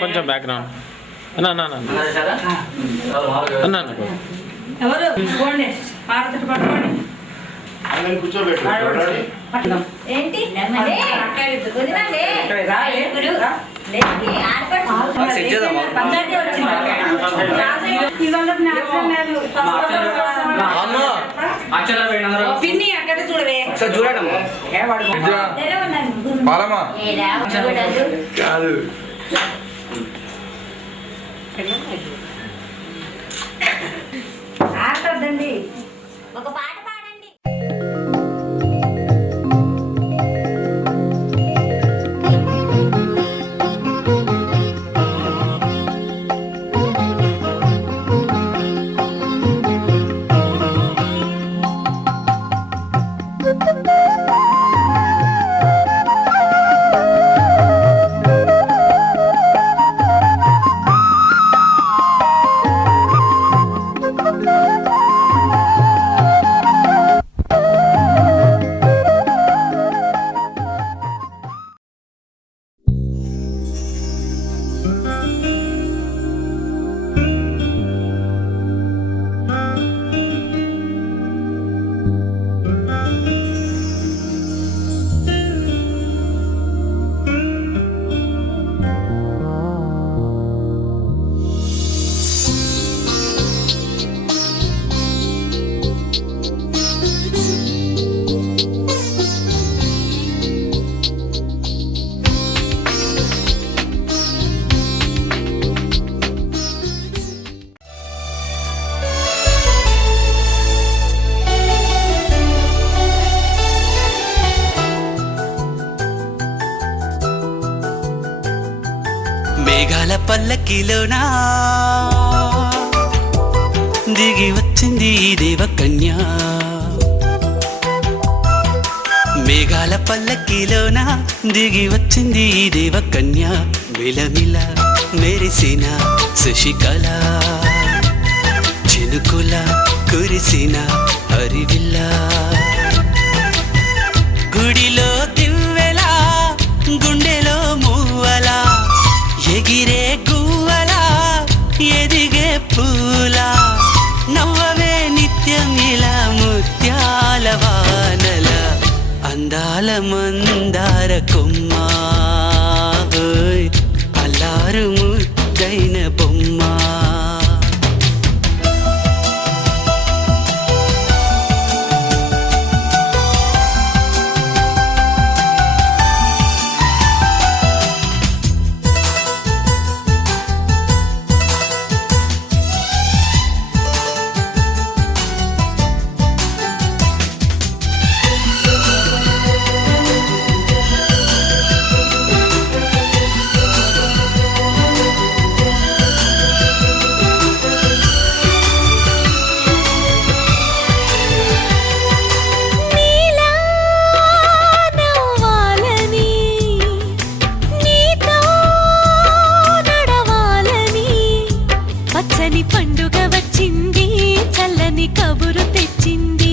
కొంచెం బ్యాక్గ్రౌండ్ ఏంటి పిన్ని అక్కడ చూడవే చూడమ్మా కాదు ఆడదండి ఒక పాట పాడండి. మేఘాల పల్లకిలోనా దిగి వచ్చింది ఈ దేవకన్య. మేఘాల పల్లకిలోనా దిగి వచ్చింది ఈ దేవకన్య. మిలమిల మెరిసిన శశికళ చినుకుల కురిసిన హరివిల్ల. గుడిలో దివ్వెలా గుండెలో మూవలా ఎగిరే గువ్వలా ఎదిగే పూలా. నవ్వవే నిత్యమిలా ముత్యాల వానల అందాల మందార కొమ్మ. అల్లారు ముద్దైన బొమ్మ. పండుగ వచ్చింది చల్లని కబురు తెచ్చింది.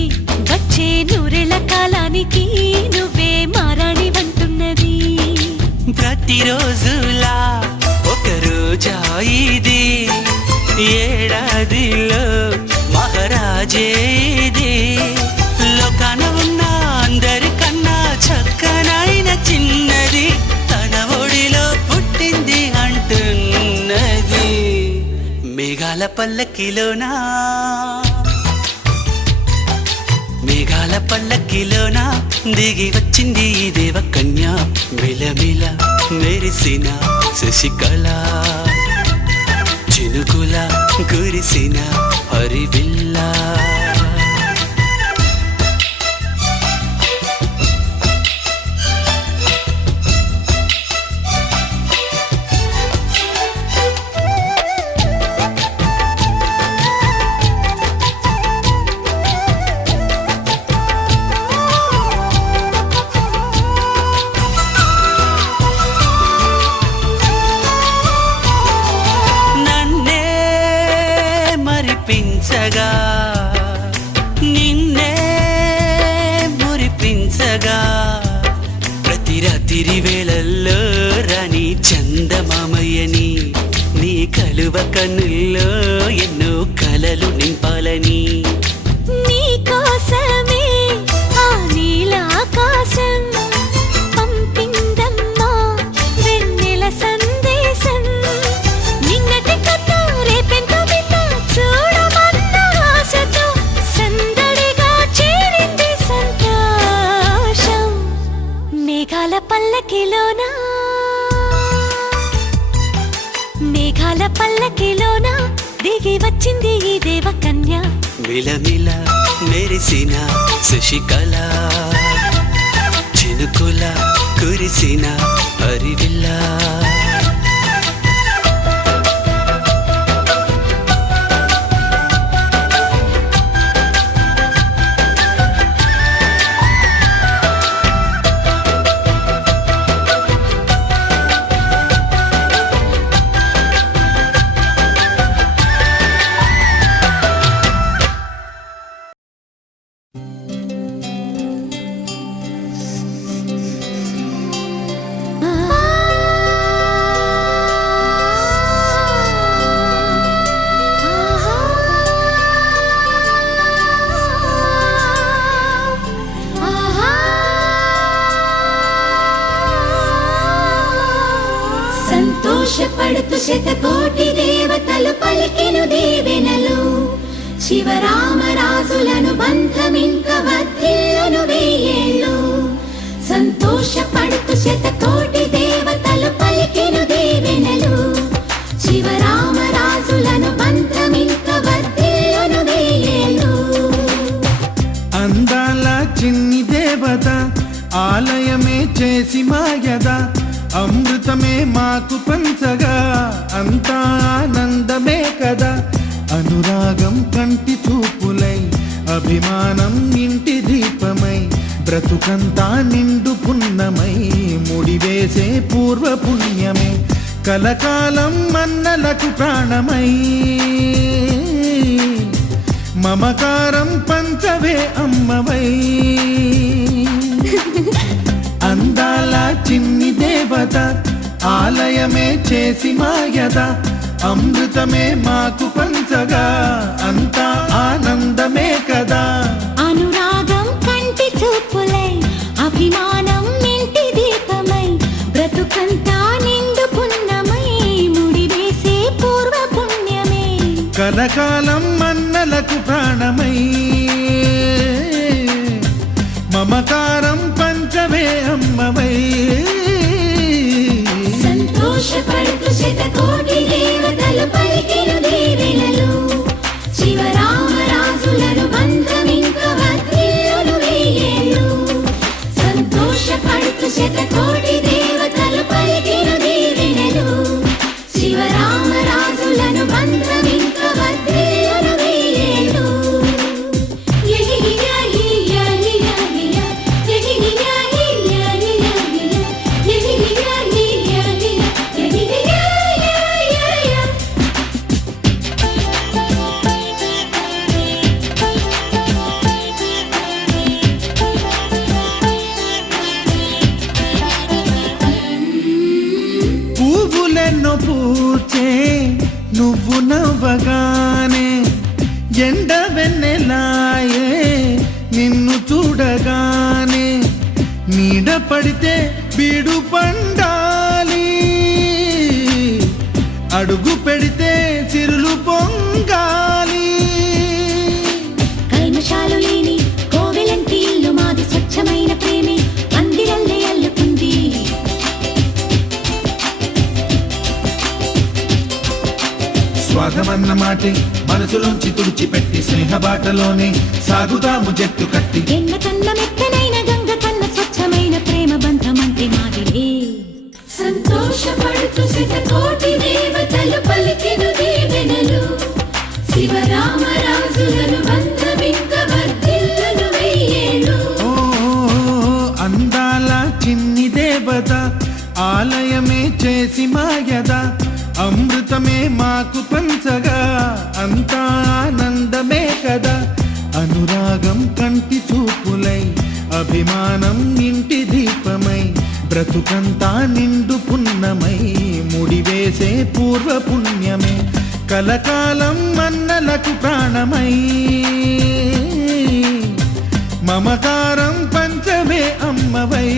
వచ్చే నూరెళ్ళ కాలానికి నువ్వే మారాణి వంటున్నది. ప్రతిరోజులా ఒక రోజా ఇది ఏడాదిలో మహారాజే ఇది. లోకాన ఉన్న అందరికన్నా చక్కనైన చిన్నది తన ఒడిలో పుట్టింది అంటున్నది. మేఘాల పల్లకిలోనా మేఘాల పల్లకిలోనా దిగి వచ్చింది ఈ దేవకన్య. మిలమిల మెరిసిన శశికళ చినుకుల కురిసిన హరివిల్ల. నన్నే మరిపించగా కన్నుల్లో ఎన్నో కలలు నింపాలని నీ కోసమే ఆ నీలాకాశం పంపిందమ్మా వెన్నెల సందేశం. నిన్నటి కథ రేపెంతో వింత చూడమన్న ఆశతో సందడిగా చేరింది సంతోషం. మేఘాల పల్లకిలోనా మేఘాల పల్లకిలోన దిగి వచ్చింది ఈ దేవకన్య. మిలమిల మెరిసిన శశికళ చినుకుల కురిసిన హరివిల్లా సంతోషపడుతూ శతకోటి దేవతలు పలికెను దీవెనలు. శివరామరాజులను బంధమింక వర్ధిల్లును వెయ్యేళ్ళు. సంతోషపడుతూ శతకోటి దేవతలు పలికెను దీవెనలు. శివరామరాజులను బంధమింక వర్ధిల్లును వెయ్యేళ్ళు. అందాల చిన్ని దేవత ఆలయమే చేసి మాయద అమృతమే మాకు పంచగా అంతా ఆనందమే కదా. అనురాగం కంటి చూపులై అభిమానం ఇంటి దీపమై బ్రతుకంతా నిండు పున్నమై ముడివేసే పూర్వ పుణ్యమే కలకాలం మన్నలకు ప్రాణమై మమకారం పంచవే అమ్మవై. అందాల చిన్ని దేవత ఆలయమే చేసి మాయద అమృతమే మాకు పంచగా అంతా ఆనందమే కదా. అనురాగం కంటి చూపులై అభిమానం ఇంటి దీపమై బ్రతుకంతా నిండు పున్నమై ముడివేసే పూర్వ పుణ్యమే కలకాలం మన్నలకు ప్రాణమై మమకారం పంచవే అమ్మవై. సంతోషపడుతూ శతకోటి దేవతలు పలికెను దీవెనలు. శివరామరాజులను బంధమింక వర్ధిల్లును వెయ్యేళ్ళు. సంతోషపడుతూ శతకోటి దేవతలు పలికెను దీవెనలు. శివరామరాజులను బంధమింక వర్ధిల్లును వెయ్యేళ్ళు. పువ్వులెన్నో పూచే నువ్వు నవ్వగానే ఎండ వెన్నెలాయే నిన్ను చూడగానే నీడ పడితే బీడు పండాలి అడుగు పెడితే చిరులు పొంగాలి. కల్మషాలు లేని కోవెలంటి ఇల్లు మాది స్వచ్ఛమైన ప్రేమే మందిరల్లే అల్లుకుంది. స్వాగమన్న మాటే మనసులోంచి తుడిచిపెట్టి స్నేహబాటలోనే సాగుదాము జట్టు కట్టి. ఎన్న కన్న మెత్తనైన గంగ కన్న స్వచ్ఛమైన ప్రేమ బంధమంటే మాదిరే. సంతోషపడుతూ శతకోటి దేవతలు పలికెను దీవెనలు. శివరామరాజులను బంధమింక వర్ధిల్లును వెయ్యేళ్ళు. అందాల చిన్ని దేవత ఆలయమే చేసి మాయద అమృతమే మాకు పంచగా అంతా ఆనందమే కదా. అనురాగం కంటి చూపులై అభిమానం ఇంటి దీపమై బ్రతుకంతా నిండు పున్నమై ముడివేసే పూర్వ పుణ్యమే కలకాలం మన్నలకు ప్రాణమై మమకారం పంచమే అమ్మవై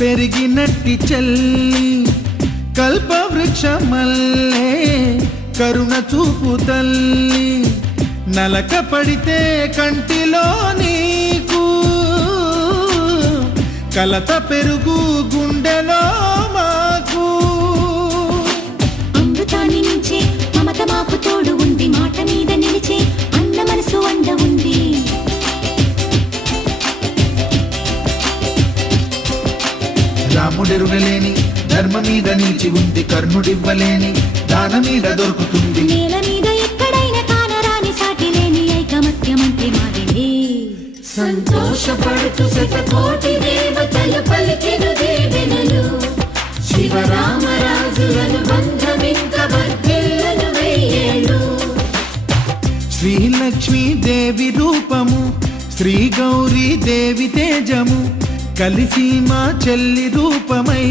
పెరిగినట్టి చెల్లి కల్పవృక్షమల్లే కరుణ చూపు తల్లి నలక పడితే కంటిలో నీకు కలత పెరుగు గుండెలో మాకు అమృతాన్ని నుంచే మమత మాకు తోడు ఉంది మాట మీద నిలిచే అన్న మనసు అండ ఉంది రాముడెరుగలేని ధర్మ మీద నిలిచి ఉంది కర్ణుడివ్వలేని దాన మీద దొరుకుతుంది నేల మీద ఎక్కడైనా కానరాని సాటి లేని ఐకమత్యమంటే మాదిలే సంతోషపడుతూ శతకోటి దేవతలు పలికెను దీవెనలు శివరామరాజులను బంధమింక వర్ధిల్లును వెయ్యేళ్ళు శ్రీలక్ష్మీ దేవి రూపము శ్రీ గౌరీ దేవి తేజము కలిసి మా చెల్లి రూపమై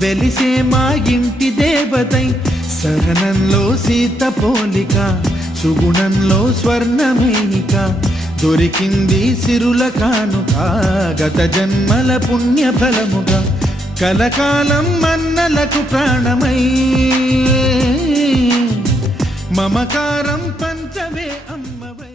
వెలిసే మా ఇంటి దేవతై సహనంలో సీత పోలిక సుగుణంలో స్వర్ణమేనిక దొరికింది సిరుల కానుక గత జన్మల పుణ్య ఫలముగా కలకాలం మన్నలకు ప్రాణమై మమకారం పంచవే అమ్మవై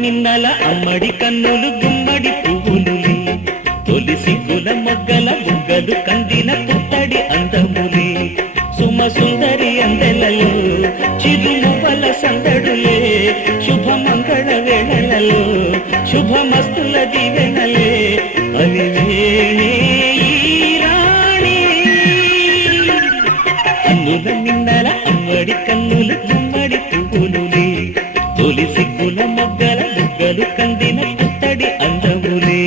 మిన్నల అమ్మడి కన్నులు గుమ్మడి పువ్వులులే తొలి సిగ్గుల మొగ్గల బుగ్గలు కందిన పుత్తడి అందములే సుమ సుందరి అందెలలో చిరుమువ్వల సందడులే శుభమంగళ వేళలలో శుభమస్తుల దీవెనలే అలివేణే ఈ రాణి అన్నుల మిన్నల అమ్మడి కన్నులు గుమ్మడి పువ్వులులే తొలి సిగ్గుల మొగ్గల బుగ్గలు కందిన పుత్తడి అందములే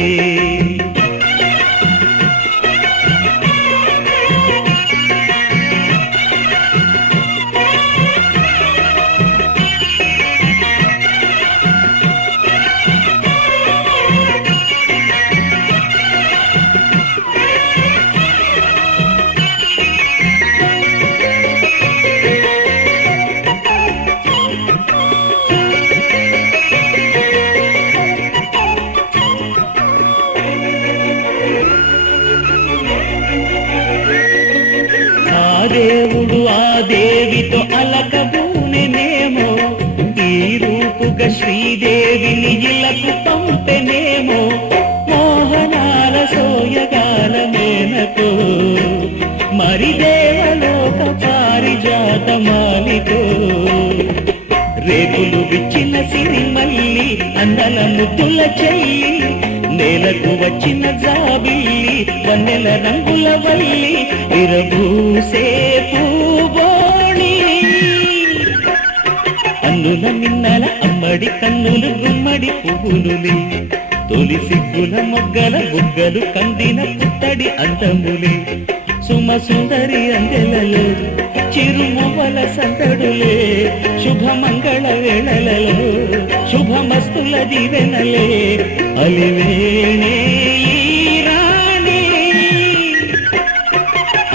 దేవుడు ఆ దేవితో అలకబూనెనేమో ఈ రూపుగా శ్రీదేవిని ఇలకు పంపెనేమో మోహనాల సోయగాల మేనకో మరి దేవలోక పారిజాత మాలికో రేకులు విచ్చిన సిరిమల్లి అందల ముద్దుల చెల్లి నేలకు వచ్చిన జాబిల్లి వన్నెల రంగుల వల్లి విరబూసే పూబోణి అన్నుల మిన్నల అమ్మడి కన్నులు గుమ్మడి పువ్వులులే తొలి సిగ్గుల మొగ్గల బుగ్గలు కందిన పుత్తడి అందములే సుమ సుందరి అందెలలో చిరుమువ్వల సందడులే శుభమంగళ వేళలలో శుభమస్తుల దీవెనలే అలివేణే ఈ రాణి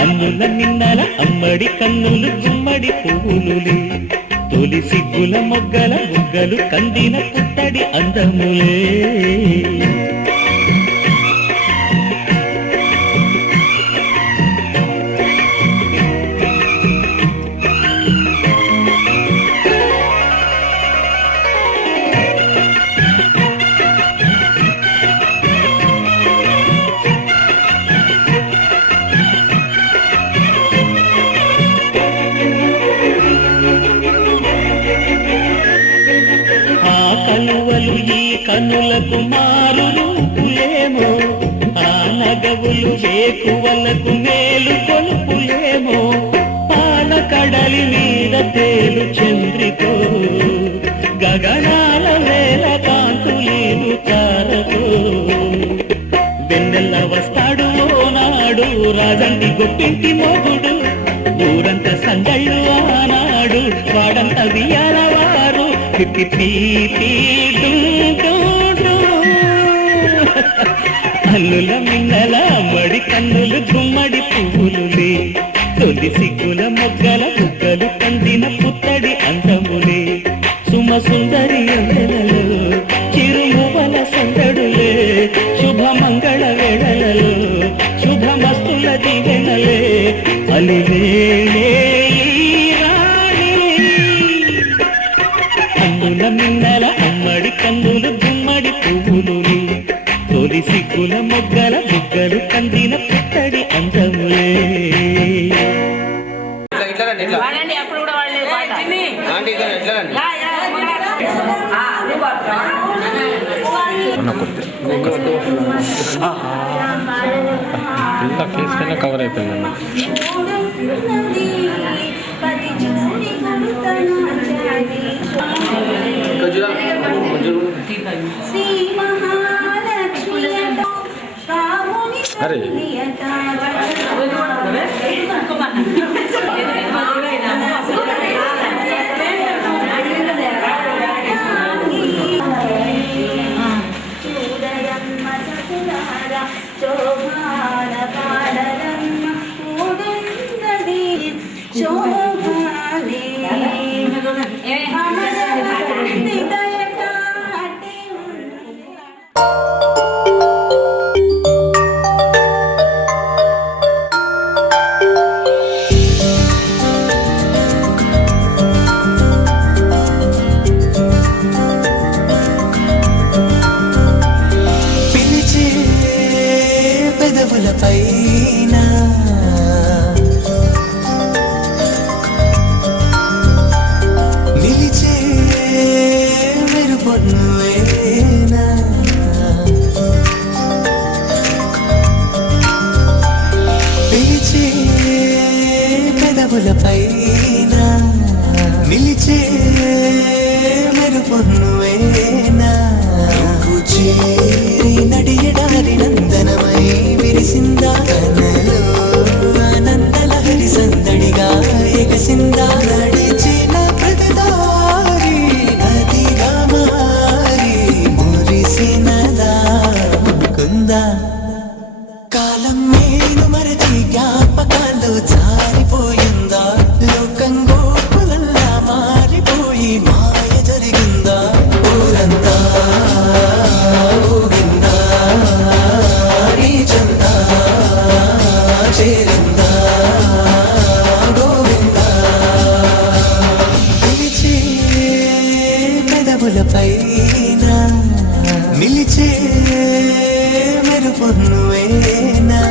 అన్నుల మిన్నల అమ్మడి కన్నులు గుమ్మడి పువ్వులులే తొలి సిగ్గుల మొగ్గల బుగ్గలు కందిన పుత్తడి అందములే కలువలు ఈ కనులకు మారు రూపులేమో, ఆ నగవులు వేకువలకు మేలు కొలుపులేమో, పాల కడలి మీద తేలు చంద్రికో, గగనాల వేల కాంతులీలు తారకో. వెన్నెల్ల వస్తాడు ఓనాడు రాజంటి గొప్పింటి మోగుడు, ఊరంతా సంగళ్ళు ఆనాడు వాడంతా వియాలవారు. అల్లుల మిన్నల అమ్మడి కన్నులు గుమ్మడి పువ్వులులే, తొలి సిగ్గుల మొగ్గల బుగ్గలు కందిన పుత్తడి అందములే, సుమ సుందరి అందెలలో చిరుమువల సందడులే, శుభమంగళ వేళలలో శుభమస్తుల దీవెనలే, అలివేణే అన్నుల మిన్నల అమ్మడి కన్నులు గుమ్మడి పువ్వులులే, తొలి సిగ్గుల మొగ్గల బుగ్గలు కందిన పుత్తడి అందములే. ఇట్లా రండి, ఇట్లా వాడండి అప్పుడు కూడా వాడలేదు పాట. ఆంటీ ఇట్లా ఇట్లా రండి. ఇంత ఫేస్ పైన కవర్ అయిపోయిందన్న. అరే నిలిచే మెరుపు నువ్వేనా, నువ్వు చేరి నడియడారి నందనమై విరిసిందా కనలో ఆనందలహరి సందడిగా ఎగసిందా, నడిచిన ప్రతిదారి నదిగా మారి మురిసినదా కుందా, కాలం నేను మరచి జ్ఞాపకాలు జారిపోయిందా, లోకంగో మారిపోయి మాయ జరిగిందా, ఊరంతా ఊగిందా నీ చందా చేరిందా గోవిందా, పిలిచే పెదవులపైన నిలిచే మెరుపు నువ్వేనా.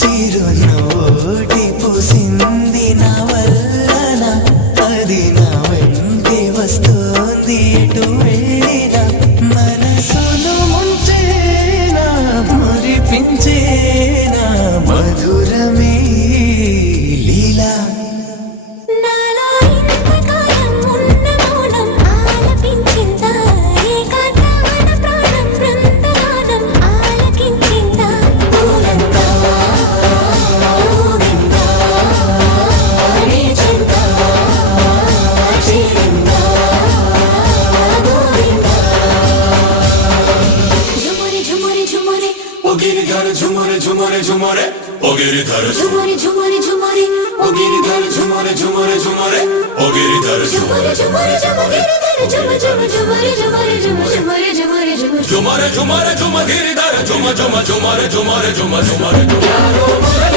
చిరునోటి పూసింది నా వల్లన, అది నా వెంటే వస్తుంది ఎటు వెళ్ళినా, మనసును ముంచేనా మురిపించేనా మధురమే లీలా. నాలో ఇంతకాలం ఉన్న మౌనం ఆలపించిందా గిరిధర ఝుమరే ఝుమరే ఝుమరే ఓ గిరిధర ఝుమరి ఝుమరి ఝుమరి ఓ గిరిధర ఝుమరే ఝుమరే ఝుమరే ఓ గిరిధర ఝుమరి ఝుమరి ఝుమరి ఝుమ ఝుమ ఝుమరి ఝుమరి ఝుమ ఝుమరి ఝుమరి ఝుమ ఝుమరే ఝుమరే ఝుమ గిరిధర ఝుమ ఝుమ ఝుమరే ఝుమరే ఝుమ ఝుమరే ఝుమ